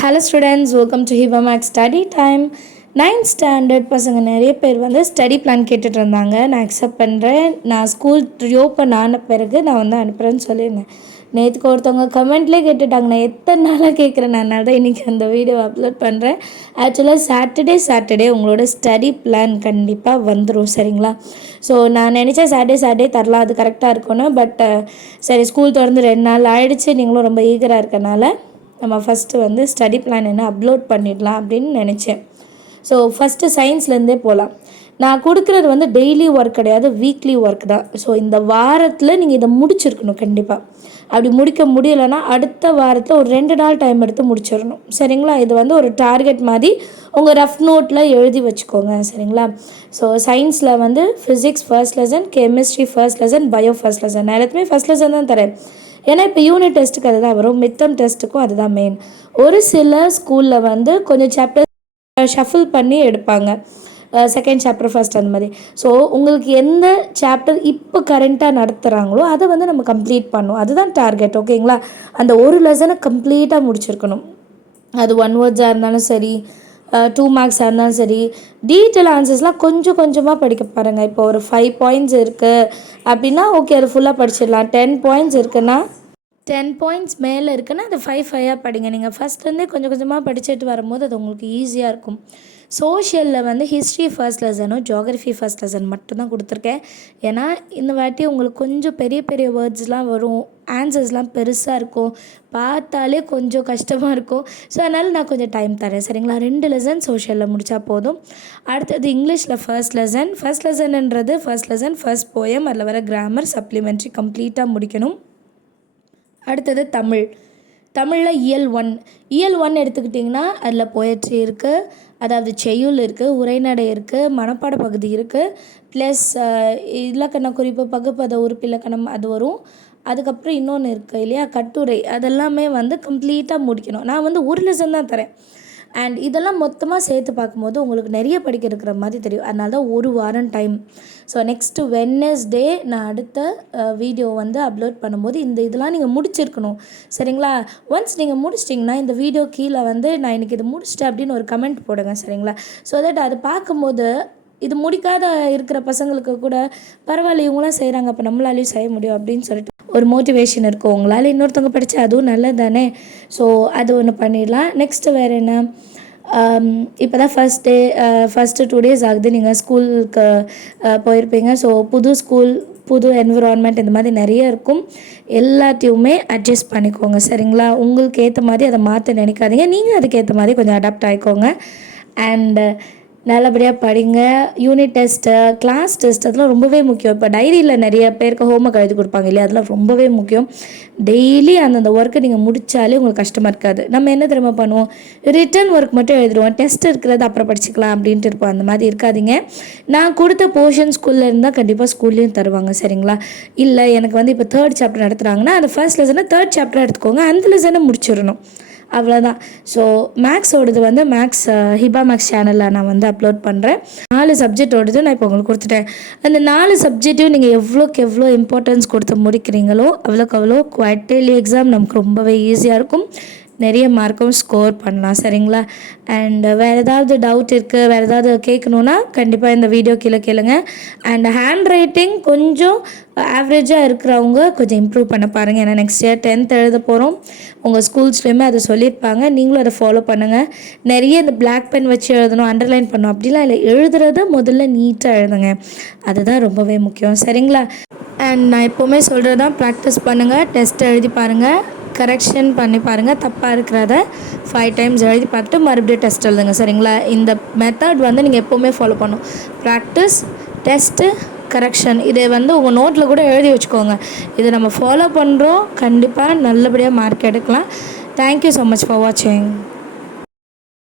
Hello students, welcome to Hiba maths study time. 9th standard பசங்க நிறைய பேர் வந்து ஸ்டடி பிளான் கேட்டுட்டு இருந்தாங்க. நான் அக்செப்ட் பண்ணுறேன். நான் ஸ்கூல் ரியோப்பன் ஆன பிறகு நான் வந்து அனுப்புகிறேன்னு சொல்லியிருந்தேன். நேற்றுக்கு ஒருத்தவங்க கமெண்ட்லேயே கேட்டுட்டாங்க. நான் எத்தனை நாளாக கேட்குறேன். அதனால தான் இன்றைக்கி அந்த வீடியோ அப்லோட் பண்ணுறேன். ஆக்சுவலாக சாட்டர்டே உங்களோட ஸ்டடி பிளான் கண்டிப்பாக வந்துடும், சரிங்களா? ஸோ நான் நினச்சேன் சாட்டர்டே தரலாம், அது கரெக்டாக இருக்கணும். பட் சரி, ஸ்கூல் திறந்து 2 நாள் ஆகிடுச்சு. நீங்களும் ரொம்ப ஈகராக இருக்கனால நம்ம ஃபஸ்ட்டு வந்து ஸ்டடி பிளான் என்ன அப்லோட் பண்ணிடலாம் அப்படின்னு நினச்சேன். ஸோ ஃபஸ்ட்டு சயின்ஸ்லேருந்தே போகலாம். நான் கொடுக்குறது வந்து டெய்லி ஒர்க் கிடையாது, வீக்லி ஒர்க் தான். ஸோ இந்த வாரத்தில் நீங்கள் இதை முடிச்சிருக்கணும் கண்டிப்பாக. அப்படி முடிக்க முடியலைன்னா அடுத்த வாரத்தில் ஒரு 2 நாள் டைம் எடுத்து முடிச்சிடணும், சரிங்களா? இது வந்து ஒரு டார்கெட் மாதிரி உங்கள் ரஃப் நோட்டில் எழுதி வச்சுக்கோங்க, சரிங்களா? ஸோ சயின்ஸில் வந்து physics first lesson, chemistry first lesson, bio first lesson. நான் எல்லாத்துமே ஃபர்ஸ்ட் லெசன் தான் தரேன். ஏன்னா இப்போ யூனிட் டெஸ்ட்டுக்கு அதுதான் வரும், மிட்டம் டெஸ்ட்டுக்கும் அதுதான் மெயின். ஒரு சில ஸ்கூலில் வந்து கொஞ்சம் சாப்டர் ஷஃபில் பண்ணி எடுப்பாங்க, செகண்ட் சாப்டர் ஃபர்ஸ்ட் அந்த மாதிரி. ஸோ உங்களுக்கு எந்த சாப்டர் இப்போ கரண்ட்டாக நடத்துகிறாங்களோ அதை வந்து நம்ம கம்ப்ளீட் பண்ணணும், அதுதான் டார்கெட், ஓகேங்களா? அந்த ஒரு லெசனை கம்ப்ளீட்டாக முடிச்சிருக்கணும். அது 1 வேர்ட்ஸாக இருந்தாலும் சரி, 2 மார்க்ஸாக இருந்தாலும் சரி. டீட்டெயில் ஆன்சர்ஸ்லாம் கொஞ்சம் கொஞ்சமாக படிக்க பாருங்கள். இப்போ ஒரு 5 பாயிண்ட்ஸ் இருக்குது அப்படின்னா ஓகே, அது ஃபுல்லாக படிச்சிடலாம். 10 பாயிண்ட்ஸ் இருக்குன்னா 10 பாயிண்ட்ஸ் மேலே இருக்குன்னா அது 5 படிங்க. நீங்கள் ஃபஸ்ட்லேருந்தே கொஞ்சம் கொஞ்சமாக படிச்சுட்டு வரும்போது அது உங்களுக்கு ஈஸியாக இருக்கும். சோஷியலில் வந்து ஹிஸ்ட்ரி ஃபர்ஸ்ட் லெசனும் ஜியாகிரஃபி ஃபர்ஸ்ட் லெசன் மட்டும்தான் கொடுத்துருக்கேன். ஏன்னா இந்த வாட்டி உங்களுக்கு கொஞ்சம் பெரிய பெரிய வேர்ட்ஸ்லாம் வரும், ஆன்சர்ஸ்லாம் பெருசாக இருக்கும், பார்த்தாலே கொஞ்சம் கஷ்டமாக இருக்கும். ஸோ அதனால் நான் கொஞ்சம் டைம் தரேன், சரிங்களா? 2 லெசன் சோஷியலில் முடித்தா போதும். அடுத்தது இங்கிலீஷில் ஃபர்ஸ்ட் லெசன்ன்றது ஃபர்ஸ்ட் லெசன் ஃபர்ஸ்ட் போயம், அதில் வர கிராமர் சப்ளிமெண்ட்ரி கம்ப்ளீட்டாக முடிக்கணும். அடுத்தது தமிழில் இயல் 1 எடுத்துக்கிட்டிங்கன்னா அதில் போயட்ரி இருக்குது, அதாவது செய்யுள் இருக்குது, உரைநடை இருக்குது, மனப்பாட பகுதி இருக்குது, ப்ளஸ் இலக்கண குறிப்பு, பகுப்பத உறுப்பிலக்கணம் அது வரும். அதுக்கப்புறம் இன்னொன்று இருக்குது இல்லையா, கட்டுரை. அதெல்லாமே வந்து கம்ப்ளீட்டாக முடிக்கணும். நான் வந்து ஒரு லெசன் தான் தரேன். அண்ட் இதெல்லாம் மொத்தமாக சேர்த்து பார்க்கும்போது உங்களுக்கு நிறைய படிக்க இருக்கிற மாதிரி தெரியும். அதனால தான் ஒரு வாரம் டைம். ஸோ நெக்ஸ்ட்டு வெட்னஸ்டே நான் அடுத்த வீடியோ வந்து அப்லோட் பண்ணும்போது இதெல்லாம் நீங்கள் முடிச்சிருக்கணும், சரிங்களா? ஒன்ஸ் நீங்கள் முடிச்சிட்டிங்கன்னா இந்த வீடியோ கீழே வந்து நான் இன்றைக்கி இது முடிச்சிட்டேன் அப்படின்னு ஒரு கமெண்ட் போடுங்க, சரிங்களா? ஸோ தட் அது பார்க்கும்போது இது முடிக்காத இருக்கிற பசங்களுக்கு கூட பரவாயில்ல, இவங்களாம் செய்கிறாங்க, அப்போ நம்மளாலையும் செய்ய முடியும் அப்படின்னு சொல்லிட்டு ஒரு மோட்டிவேஷன் இருக்கும். உங்களால் இன்னொருத்தவங்க படித்தா அதுவும் நல்லது தானே. ஸோ அது ஒன்று பண்ணிடலாம். நெக்ஸ்ட்டு வேறு என்ன, இப்போ தான் ஃபஸ்ட்டு 2 days ஆகுது நீங்கள் ஸ்கூலுக்கு போயிருப்பீங்க. ஸோ புது ஸ்கூல், புது என்விரான்மெண்ட், இந்த மாதிரி நிறைய இருக்கும். எல்லாத்தையுமே அட்ஜஸ்ட் பண்ணிக்கோங்க, சரிங்களா? உங்களுக்கு ஏற்ற மாதிரி அதை மாற்ற நினைக்காதீங்க. நீங்கள் அதுக்கேற்ற மாதிரி கொஞ்சம் அடாப்ட் ஆகிக்கோங்க. அண்டு நல்லபடியாக படிங்க. யூனிட் டெஸ்ட்டு, கிளாஸ் டெஸ்ட், அதெல்லாம் ரொம்பவே முக்கியம். இப்போ டைரியில் நிறைய பேருக்கு ஹோம்ஒர்க் எழுதி கொடுப்பாங்க இல்லையா, அதெல்லாம் ரொம்பவே முக்கியம். டெய்லி அந்தந்த ஒர்க்கை நீங்கள் முடித்தாலே உங்களுக்கு கஷ்டமாக இருக்காது. நம்ம என்ன தெரியுமா பண்ணுவோம், ரிட்டன் ஒர்க் மட்டும் எழுதுருவோம், டெஸ்ட் இருக்கிறது அப்புறம் படிச்சுக்கலாம் அப்படின்ட்டு இருப்போம். அந்த மாதிரி இருக்காதிங்க. நான் கொடுத்த போர்ஷன் ஸ்கூலில் இருந்தால் கண்டிப்பாக ஸ்கூல்லேயும் தருவாங்க, சரிங்களா? இல்லை எனக்கு வந்து இப்போ 3rd சாப்டர் நடத்துகிறாங்கன்னா அந்த ஃபர்ஸ்ட் லெசனை 3rd சாப்டர் எடுத்துக்கோங்க, அந்த லெசனை முடிச்சிடணும், அவ்வளோதான். ஸோ மேக்ஸோடது வந்து ஹிபா மேக்ஸ் சேனலில் நான் வந்து அப்லோட் பண்ணுறேன். 4 சப்ஜெக்டோடது நான் இப்போ உங்களுக்கு கொடுத்துட்டேன். அந்த 4 சப்ஜெக்ட்டையும் நீங்கள் எவ்வளோக்கு எவ்வளோ இம்பார்ட்டன்ஸ் கொடுத்து முடிக்கிறீங்களோ அவ்வளோக்கு அவ்வளோ குவார்ட்டர்லி எக்ஸாம் நமக்கு ரொம்பவே ஈஸியாக இருக்கும், நிறைய மார்க்கும் ஸ்கோர் பண்ணலாம், சரிங்களா? அண்ட் வேறு ஏதாவது டவுட் இருக்குது, வேறு ஏதாவது கேட்கணுன்னா கண்டிப்பாக இந்த வீடியோ கீழே கேளுங்க. அண்ட் ஹேண்ட் ரைட்டிங் கொஞ்சம் ஆவரேஜாக இருக்கிறவங்க கொஞ்சம் இம்ப்ரூவ் பண்ண பாருங்கள். ஏன்னா நெக்ஸ்ட் இயர் 10th எழுத போகிறோம். உங்கள் ஸ்கூல்ஸ்லேயுமே அதை சொல்லியிருப்பாங்க, நீங்களும் அதை ஃபாலோ பண்ணுங்கள். நிறைய இந்த பிளாக் பென் வச்சு எழுதணும், அண்டர்லைன் பண்ணணும் அப்படிலாம் இல்லை. எழுதுறத முதல்ல நீட்டாக எழுதுங்க, அதுதான் ரொம்பவே முக்கியம், சரிங்களா? அண்ட் நான் எப்போவுமே சொல்கிறது தான், ப்ராக்டிஸ் பண்ணுங்கள், டெஸ்ட் எழுதி பாருங்கள், கரெக்ஷன் பண்ணி பாருங்கள், தப்பாக இருக்கிறத 5 times எழுதி பார்த்துட்டு மறுபடியும் டெஸ்ட் எழுதுங்க, சரிங்களா? இந்த மெத்தட் வந்து நீங்கள் எப்போவுமே ஃபாலோ பண்ணணும். Practice, test, correction. இதை வந்து உங்கள் நோட்டில் கூட எழுதி வச்சுக்கோங்க. இதை நம்ம ஃபாலோ பண்ணுறோம், கண்டிப்பாக நல்லபடியாக மார்க் எடுக்கலாம். தேங்க்யூ ஸோ மச் ஃபார் வாட்சிங்.